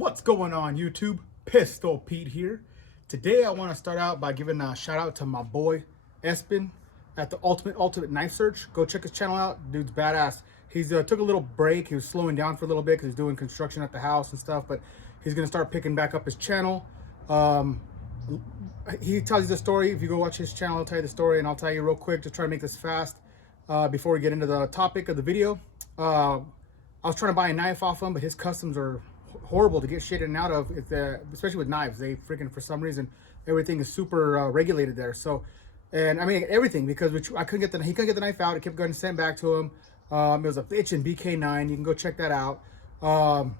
What's going on, YouTube? Pistol Pete here. Today I want to start out by giving a shout out to my boy Espen at the Ultimate Knife Search. Go check his channel out. Dude's badass. He's took a little break. He was slowing down for a little bit because he's doing construction at the house and stuff, but he's gonna start picking back up his channel. He tells you the story. If you go watch his channel, I'll tell you the story, and I'll tell you real quick to try to make this fast before we get into the topic of the video. I was trying to buy a knife off him, but his customs are horrible to get shit in and out of, especially with knives. They freaking, for some reason, everything is super regulated there. So, and I mean everything, because he couldn't get the knife out. It kept going sent back to him. It was a bitchin' BK9. You can go check that out. And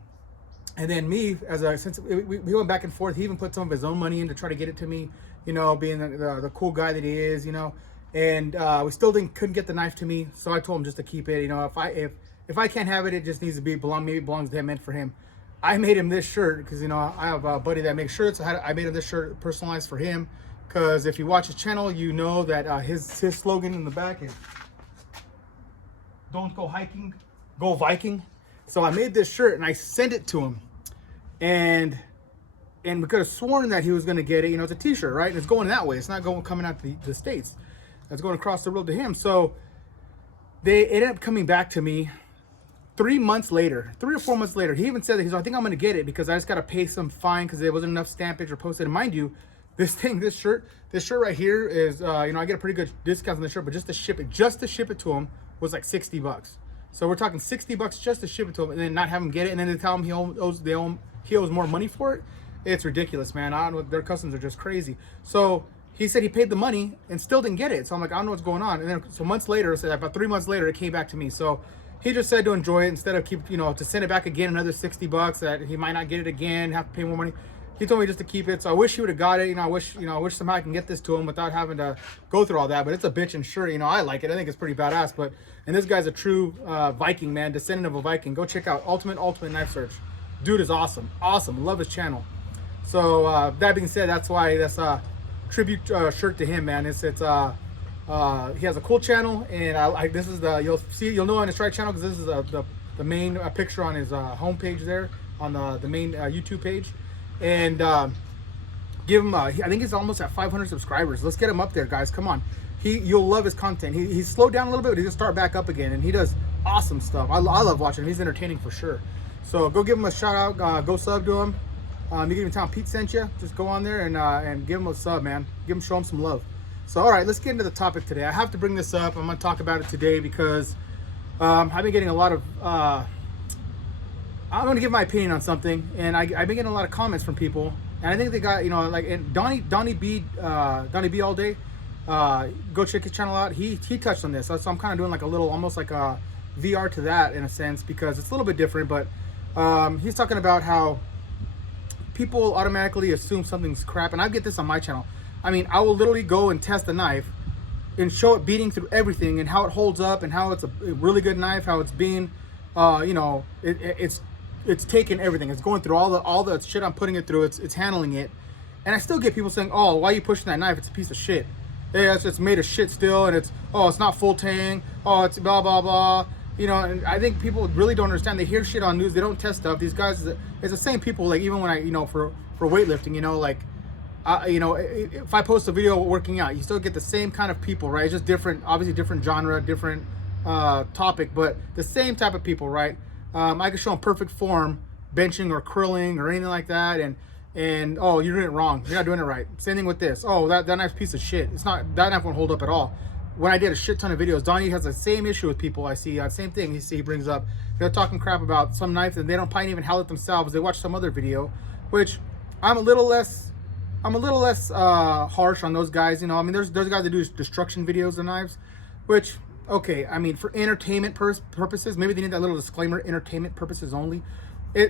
then me, since we went back and forth, he even put some of his own money in to try to get it to me, you know, being the cool guy that he is, you know. And we still couldn't get the knife to me, so I told him just to keep it. You know, if I can't have it, it just needs to maybe it belongs to him, meant for him. I made him this shirt because, you know, I have a buddy that makes shirts. So I made him this shirt personalized for him, because if you watch his channel, you know that his slogan in the back is "Don't go hiking, go Viking." So I made this shirt and I sent it to him, and we could have sworn that he was going to get it. You know, it's a t-shirt, right? And it's going that way. It's not coming out the States. It's going across the road to him. So they ended up coming back to me 3 months later, 3 or 4 months later. He even said that I think I'm going to get it because I just got to pay some fine because there wasn't enough stampage or postage. And mind you, this shirt right here is, you know, I get a pretty good discount on the shirt, but just to ship it to him was like $60. So we're talking $60 just to ship it to him, and then not have him get it, and then they tell him he owes more money for it. It's ridiculous, man. I don't know, their customs are just crazy. So he said he paid the money and still didn't get it. So I'm like, I don't know what's going on. And then so months later, so about 3 months later, it came back to me. So he just said to enjoy it instead of to send it back again, another $60 that he might not get it again, have to pay more money. He told me just to keep it. So I wish he would have got it. You know, I wish somehow I can get this to him without having to go through all that. But it's a bitchin' shirt. You know, I like it. I think it's pretty badass. And this guy's a true Viking, man, descendant of a Viking. Go check out Ultimate Knife Search. Dude is awesome. Love his channel. So that being said, that's a tribute shirt to him, man. He has a cool channel, and this is you'll know on his right channel, because this is the main picture on his homepage there on the main YouTube page. And give him I think he's almost at 500 subscribers. Let's get him up there, guys. Come on. You'll love his content. He's slowed down a little bit, but he's gonna start back up again, and he does awesome stuff. I love watching him. He's entertaining for sure. So go give him a shout out. Go sub to him. You can tell him Pete sent you. Just go on there and give him a sub, man. Show him some love. So all right, let's get into the topic today. I have to bring this up. I'm gonna talk about it today because I've been getting a lot of I'm gonna give my opinion on something, and I've been getting a lot of comments from people, and I think they got, you know, like, and Donnie B all day. Go check his channel out. He touched on this, so I'm kind of doing like a little, almost like a VR to that in a sense, because it's a little bit different. But he's talking about how people automatically assume something's crap, and I get this on my channel. I mean, I will literally go and test the knife and show it beating through everything and how it holds up and how it's a really good knife, how it's being, you know, it's taking everything. It's going through all the shit I'm putting it through. It's handling it, and I still get people saying, "Oh, why are you pushing that knife? It's a piece of shit. Yeah, it's made of shit still, and it's not full tang. Oh, it's blah blah blah." You know, and I think people really don't understand. They hear shit on news. They don't test stuff. These guys, it's the same people. Like, even when I, you know, for weightlifting, you know, like, you know, if I post a video working out, you still get the same kind of people, right? It's just different, obviously different genre, different topic, but the same type of people, right? I could show them perfect form, benching or curling or anything like that, and oh, you're doing it wrong. You're not doing it right. Same thing with this. Oh, that knife's a piece of shit. That knife won't hold up at all. When I did a shit ton of videos, Donnie has the same issue with people I see. Same thing he brings up. They're talking crap about some knife and they don't probably even handle it themselves. They watch some other video, which I'm a little less harsh on those guys. You know, I mean, there's guys that do destruction videos of knives, which, okay, I mean, for entertainment purposes, maybe they need that little disclaimer, entertainment purposes only.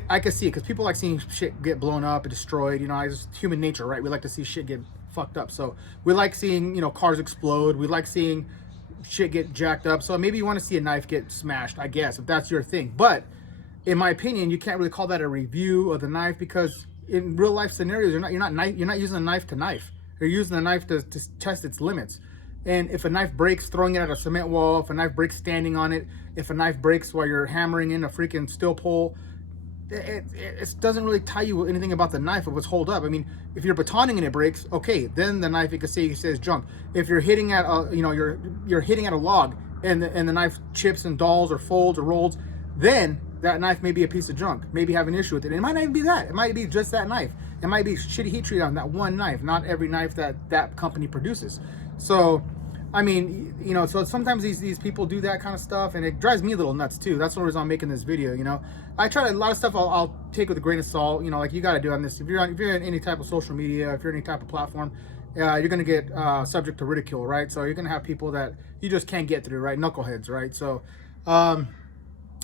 I can see it, because people like seeing shit get blown up and destroyed. You know, it's human nature, right? We like to see shit get fucked up. So we like seeing, you know, cars explode. We like seeing shit get jacked up. So maybe you want to see a knife get smashed, I guess, if that's your thing. But in my opinion, you can't really call that a review of the knife, because in real life scenarios, you're not using a knife to knife. You're using a knife to test its limits. And if a knife breaks throwing it at a cement wall, if a knife breaks standing on it, if a knife breaks while you're hammering in a freaking steel pole, it doesn't really tell you anything about the knife of what's hold up. I mean, if you're batoning and it breaks, okay, then the knife, you can say is junk. If you're hitting at a, you're hitting at a log and the knife chips and dulls or folds or rolls, then that knife may be a piece of junk, maybe have an issue with it. And it might not even be that. It might be just that knife. It might be shitty heat treat on that one knife, not every knife that company produces. So, I mean, so sometimes these people do that kind of stuff, and it drives me a little nuts too. That's the reason I'm making this video. I try a lot of stuff I'll take with a grain of salt. Like you got to do on this. If you're in any type of social media, if you're in any type of platform, you're gonna get subject to ridicule, right? So you're gonna have people that you just can't get through, right? Knuckleheads, right? So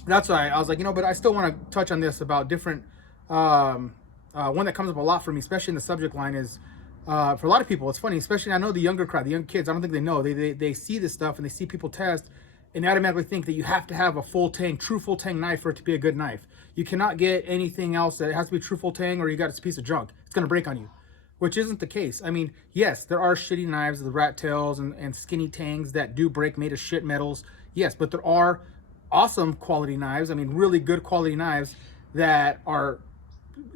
that's why I was like, but I still want to touch on this about different. One that comes up a lot for me, especially in the subject line, is for a lot of people, it's funny, especially I know the younger crowd, the young kids, I don't think they know. They see this stuff and they see people test and they automatically think that you have to have a full tang, true full tang knife for it to be a good knife. You cannot get anything else that it has to be true full tang, or you got a piece of junk. It's going to break on you, which isn't the case. I mean, yes, there are shitty knives, the rat tails and skinny tangs that do break, made of shit metals. Yes, but there are awesome quality knives. I mean, really good quality knives that are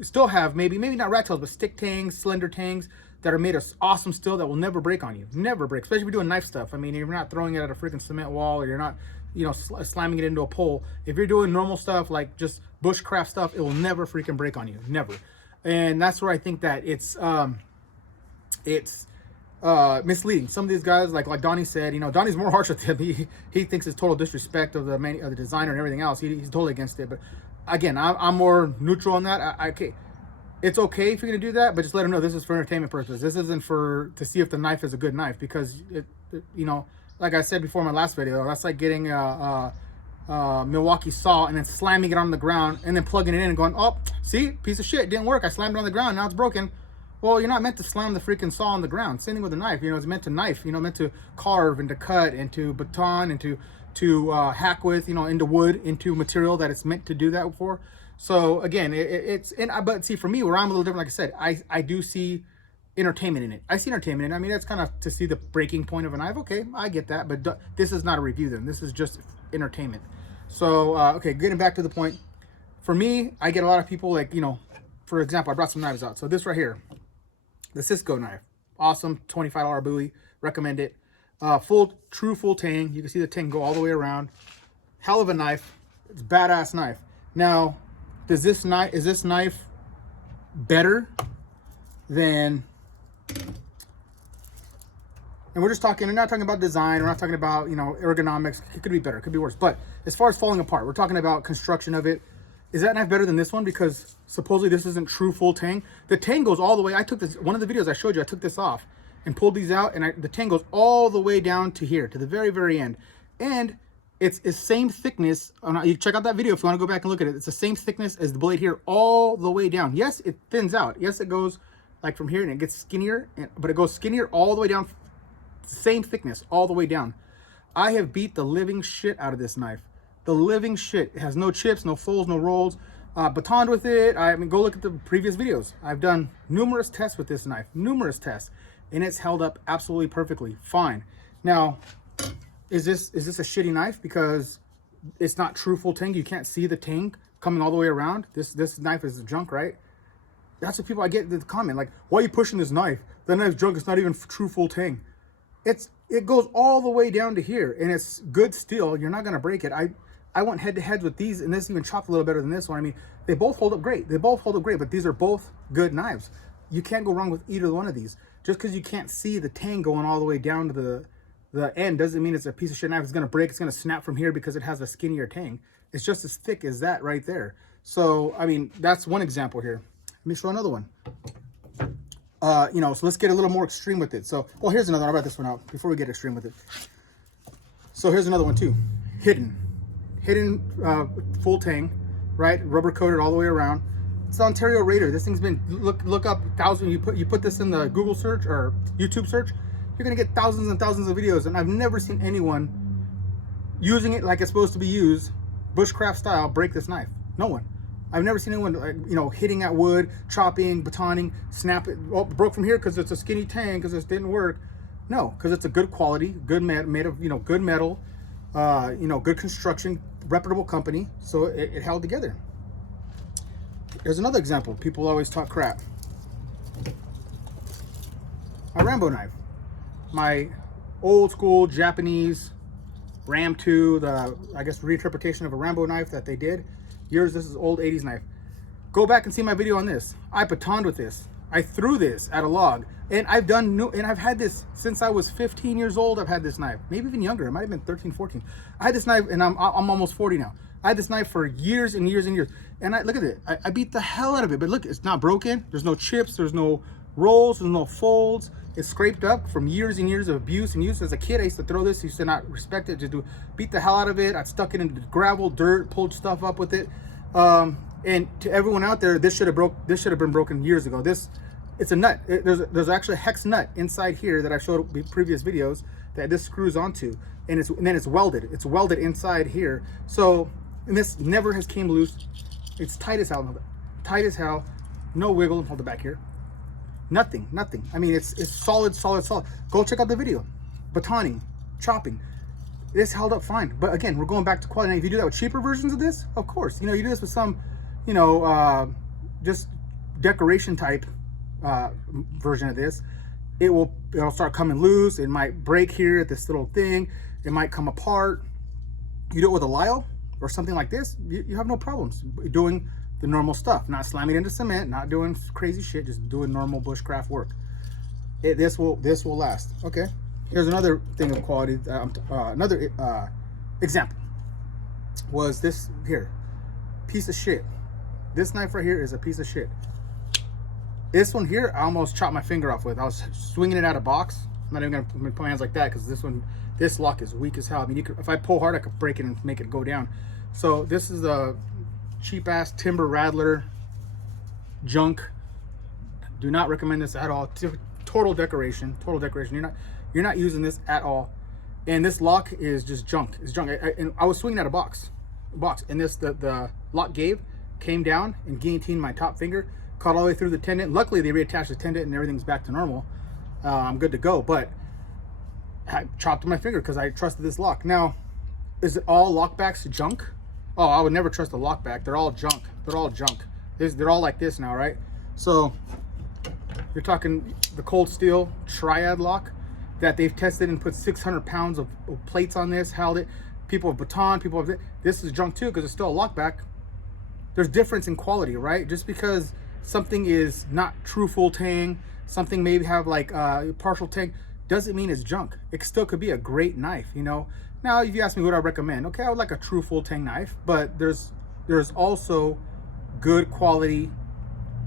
still have maybe not rat tails, but stick tangs, slender tangs that are made of awesome steel that will never break on you. Never break, especially if you're doing knife stuff. I mean, you're not throwing it at a freaking cement wall, or you're not, slamming it into a pole. If you're doing normal stuff like just bushcraft stuff, it will never freaking break on you. Never. And that's where I think that it's misleading. Some of these guys, like Donnie said, Donnie's more harsh with him. He thinks it's total disrespect of the designer and everything else. He's totally against it. But again, I'm more neutral on that. Okay, it's okay if you're gonna do that, but just let them know this is for entertainment purposes. This isn't to see if the knife is a good knife, because like I said before in my last video, that's like getting a Milwaukee saw and then slamming it on the ground and then plugging it in and going, oh, see, piece of shit, didn't work. I slammed it on the ground, now it's broken. Well, you're not meant to slam the freaking saw on the ground. Same thing with a knife. It's meant to knife. Meant to carve and to cut and to baton and to hack with. Into wood, into material that it's meant to do that for. So again, but see, for me, where I'm a little different, like I said, I do see entertainment in it. I see entertainment in it. I mean, that's kind of to see the breaking point of a knife. Okay, I get that, but this is not a review then. This is just entertainment. So okay, getting back to the point. For me, I get a lot of people like, for example, I brought some knives out. So this right here. The Cisco knife, awesome, $25 buoy, recommend it. True full tang. You can see the tang go all the way around. Hell of a knife. It's a badass knife. Now, is this knife better than? And we're just talking. We're not talking about design. We're not talking about ergonomics. It could be better. It could be worse. But as far as falling apart, we're talking about construction of it. Is that knife better than this one? Because supposedly this isn't true full tang. The tang goes all the way. I took this, one of the videos I showed you, I took this off and pulled these out, and the tang goes all the way down to here, to the very, very end. And it's the same thickness. You check out that video if you want to go back and look at it. It's the same thickness as the blade here, all the way down. Yes, it thins out. Yes, it goes like from here and it gets skinnier, but it goes skinnier all the way down. Same thickness all the way down. I have beat the living shit out of this knife. The living shit. It has no chips, no folds, no rolls. Batoned with it. I mean, go look at the previous videos. I've done numerous tests with this knife. Numerous tests. And it's held up absolutely perfectly. Fine. Now, is this a shitty knife because it's not true full tang? You can't see the tang coming all the way around? This knife is junk, right? That's what people I get the comment. Like, why are you pushing this knife? That knife's junk. It's not even true full tang. It goes all the way down to here. And it's good steel. You're not going to break it. I went head to head with these, and this even chopped a little better than this one. I mean, they both hold up great. They both hold up great, but these are both good knives. You can't go wrong with either one of these. Just because you can't see the tang going all the way down to the end doesn't mean it's a piece of shit knife. It's going to break. It's going to snap from here because it has a skinnier tang. It's just as thick as that right there. So, I mean, that's one example here. Let me show another one. So let's get a little more extreme with it. So, well, here's another one. I'll write this one out before we get extreme with it. So here's another one too. Hidden full tang, right? Rubber coated all the way around. It's the Ontario Raider. This thing's been look up thousands. You put this in the Google search or YouTube search, you're gonna get thousands and thousands of videos. And I've never seen anyone using it like it's supposed to be used, bushcraft style, break this knife. No one. I've never seen anyone hitting at wood, chopping, batoning, snap it. Oh, broke from here because it's a skinny tang because this didn't work. No, because it's a good quality, good made of good metal, good construction, reputable company, so it held together. Here's another example. People always talk crap. A Rambo knife. My old school Japanese Ram 2, the, I guess, reinterpretation of a Rambo knife that they did. Yours, this is old 80s knife. Go back and see my video on this. I batoned with this. I threw this at a log. And I've done new, and I've had this since I was 15 years old. I've had this knife, maybe even younger. It might have been 13, 14. I had this knife, and I'm almost 40 now. I had this knife for years and years and years. And look at it. I beat the hell out of it. But look, it's not broken. There's no chips. There's no rolls. There's no folds. It's scraped up from years and years of abuse and use. As a kid, I used to throw this. I used to not respect it. Just beat the hell out of it. I stuck it in gravel, dirt, pulled stuff up with it. And to everyone out there, this should have been broken years ago. It's a nut. There's actually a hex nut inside here that I showed in previous videos that this screws onto, and then it's welded. It's welded inside here. So, and this never has came loose. It's tight as hell. Tight as hell. No wiggle. Hold it back here. Nothing. I mean, it's solid. Go check out the video. Batoning, chopping. This held up fine. But again, we're going back to quality. Now, if you do that with cheaper versions of this, of course, you do this with some, just decoration type version of this, it'll start coming loose. It might break here at this little thing. It might come apart. You do it with a Lyle or something like this, you have no problems doing the normal stuff, not slamming into cement, not doing crazy shit, just doing normal bushcraft work. This will last. Okay, here's another thing of quality. Another example was this here, piece of shit. This knife right here is a piece of shit. This one here, I almost chopped my finger off with. I was swinging it out of box. I'm not even gonna put my hands like that because this lock is weak as hell. I mean, if I pull hard, I could break it and make it go down. So this is a cheap ass timber rattler junk. Do not recommend this at all. Total decoration. You're not using this at all. And this lock is just junk. It's junk. And I was swinging at a box, and the lock came down and guillotined my top finger, caught all the way through the tendon. Luckily, they reattached the tendon and everything's back to normal. I'm good to go. But I chopped my finger because I trusted this lock. Now, is it all lockbacks junk? Oh, I would never trust a lockback. They're all junk. They're all like this now, right? So you're talking the cold steel triad lock that they've tested and put 600 pounds of plates on this, held it. People have baton, this is junk too because it's still a lockback. There's difference in quality, right? Just because something is not true full tang, something maybe have like partial tang, doesn't mean it's junk. It still could be a great knife, Now, if you ask me what I recommend, okay, I would like a true full tang knife, but there's also good quality,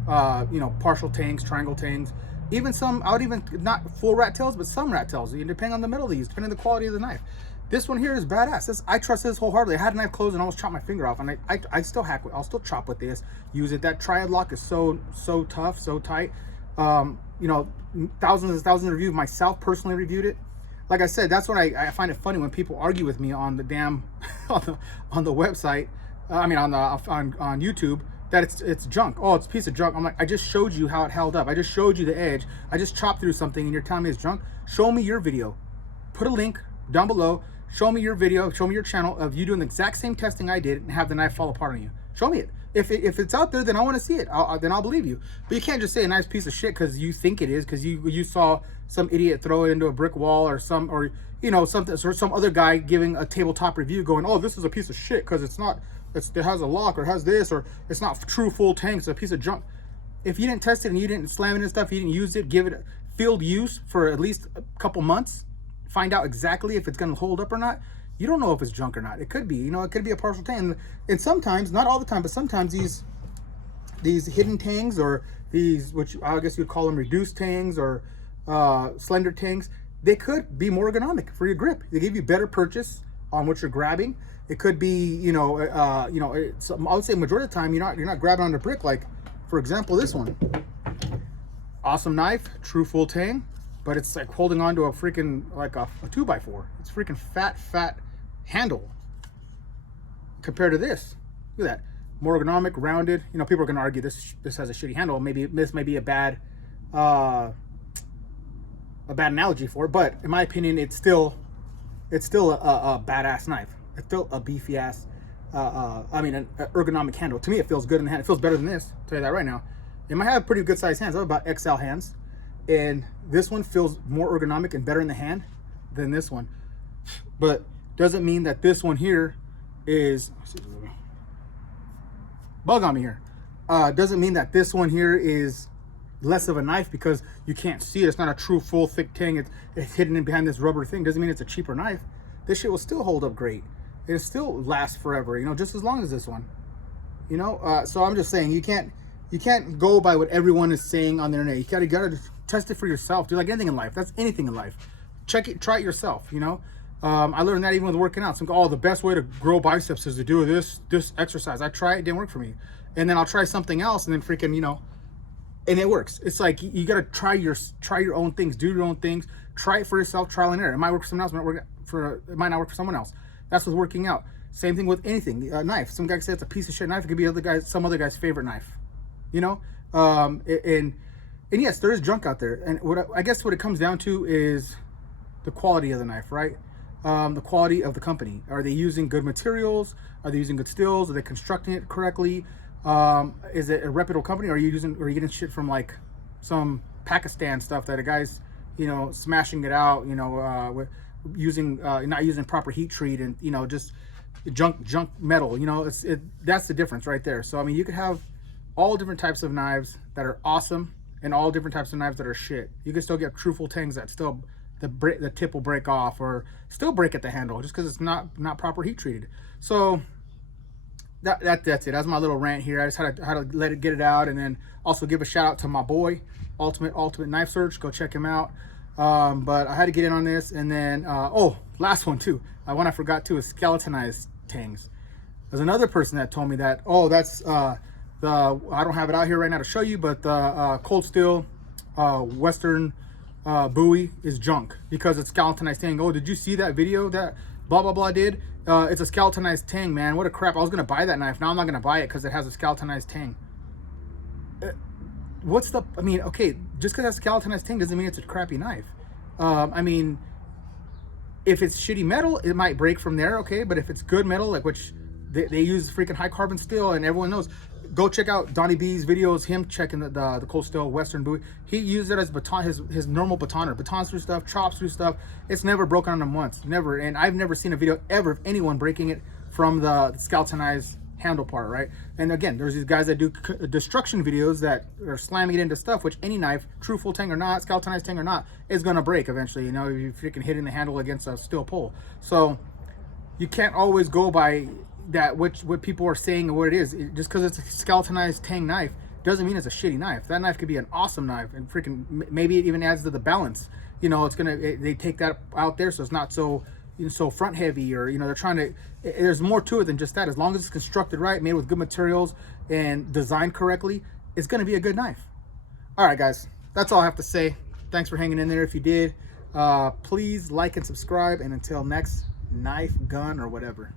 partial tangs, triangle tangs, even some, I would even, not full rat tails, but some rat tails, depending on the metal they use, depending on the quality of the knife. This one here is badass. I trust this wholeheartedly. I had a knife closed and I almost chopped my finger off, and I still hack with, I'll still chop with this, use it. That triad lock is so tough, so tight. Thousands and thousands of reviews. Myself personally reviewed it. Like I said, that's what I find it funny when people argue with me on the damn on the website. On YouTube that it's junk. Oh, it's a piece of junk. I'm like, I just showed you how it held up. I just showed you the edge. I just chopped through something, and you're telling me it's junk. Show me your video. Put a link down below. Show me your video. Show me your channel of you doing the exact same testing I did and have the knife fall apart on you. Show me it. If it's out there, then I want to see it. Then I'll believe you. But you can't just say a nice piece of shit because you think it is, because you saw some idiot throw it into a brick wall or something, or some other guy giving a tabletop review going, oh, this is a piece of shit because it has a lock or has this, or it's not true full tang, it's a piece of junk. If you didn't test it and you didn't slam it and stuff, you didn't use it, give it field use for at least a couple months, find out exactly if it's going to hold up or not. You don't know if it's junk or not. It could be, it could be a partial tang. And sometimes, not all the time, but sometimes these hidden tangs, or these, which I guess you'd call them reduced tangs or slender tangs, they could be more ergonomic for your grip. They give you better purchase on what you're grabbing. It could be, I would say majority of the time you're not grabbing on the brick. Like, for example, this one, awesome knife, true full tang, but it's like holding on to a freaking, like a 2x4. It's freaking fat handle compared to this. Look at that, more ergonomic, rounded. People are gonna argue this has a shitty handle. Maybe this may be a bad analogy for it, but in my opinion, it's still a badass knife. It's still a beefy ass I mean, an ergonomic handle. To me, it feels good in the hand. It feels better than this. I'll tell you that right now. It might have pretty good sized hands. I have about XL hands, and this one feels more ergonomic and better in the hand than this one. But doesn't mean that this one here is bug on me here. Doesn't mean that this one here is less of a knife because you can't see it. It's not a true full thick tang. It's hidden in behind this rubber thing. Doesn't mean it's a cheaper knife. This shit will still hold up great. It'll still last forever, you know, just as long as this one, you know. So I'm just saying, you can't go by what everyone is saying on the internet. You gotta test it for yourself. Do like anything in life. That's anything in life. Check it, try it yourself, you know. I learned that even with working out. Some go, oh, the best way to grow biceps is to do this exercise. I tried, it didn't work for me. And then I'll try something else, and then freaking, you know, and it works. It's like you gotta try your own things, do your own things, try it for yourself, trial and error. It might work for someone else, it might not work for someone else. That's with working out. Same thing with anything. Knife. Some guy says it's a piece of shit knife. It could be some other guy's favorite knife. You know, and yes, there is junk out there. And I guess what it comes down to is the quality of the knife, right? The quality of the company. Are they using good materials? Are they using good stills? Are they constructing it correctly? Is it a reputable company? Or are you getting shit from like some Pakistan stuff that a guy's, you know, smashing it out, you know, not using proper heat treat, and, you know, just junk metal, you know. That's the difference right there. So I mean, you could have all different types of knives that are awesome and all different types of knives that are shit. You can still get truthful tangs that still the tip will break off or still break at the handle just because it's not proper heat treated. So that's it. That's my little rant here. I just had to get it out, and then also give a shout out to my boy Ultimate Knife Search. Go check him out. But I had to get in on this, and then oh, last one too. One I forgot too is skeletonized tangs. There's another person that told me that, oh, that's I don't have it out here right now to show you, but the cold steel Western buoy is junk because it's skeletonized tang. Oh, did you see that video that blah blah blah did? It's a skeletonized tang, man. What a crap. I was gonna buy that knife. Now I'm not gonna buy it because it has a skeletonized tang. I mean, okay, just because it has skeletonized tang doesn't mean it's a crappy knife. I mean, if it's shitty metal, it might break from there, okay, but if it's good metal, like which they use freaking high carbon steel, and everyone knows. Go check out Donnie B's videos, him checking the cold steel Western buoy. He used it as baton, his normal batoner. Batons through stuff, chops through stuff. It's never broken on him once, never. And I've never seen a video ever of anyone breaking it from the skeletonized handle part, right? And again, there's these guys that do destruction videos that are slamming it into stuff, which any knife, true full tang or not, skeletonized tang or not, is gonna break eventually. You know, if you're freaking hitting the handle against a steel pole. So you can't always go by that what people are saying and what it is. Just because it's a skeletonized tang knife doesn't mean it's a shitty knife. That knife could be an awesome knife, and freaking maybe it even adds to the balance. You know, they take that out there so it's not so, you know, so front heavy, or, you know, they're trying to, there's more to it than just that. As long as it's constructed right, made with good materials, and designed correctly, it's going to be a good knife. All right, guys, that's all I have to say. Thanks for hanging in there. If you did, please like and subscribe, and until next knife, gun, or whatever.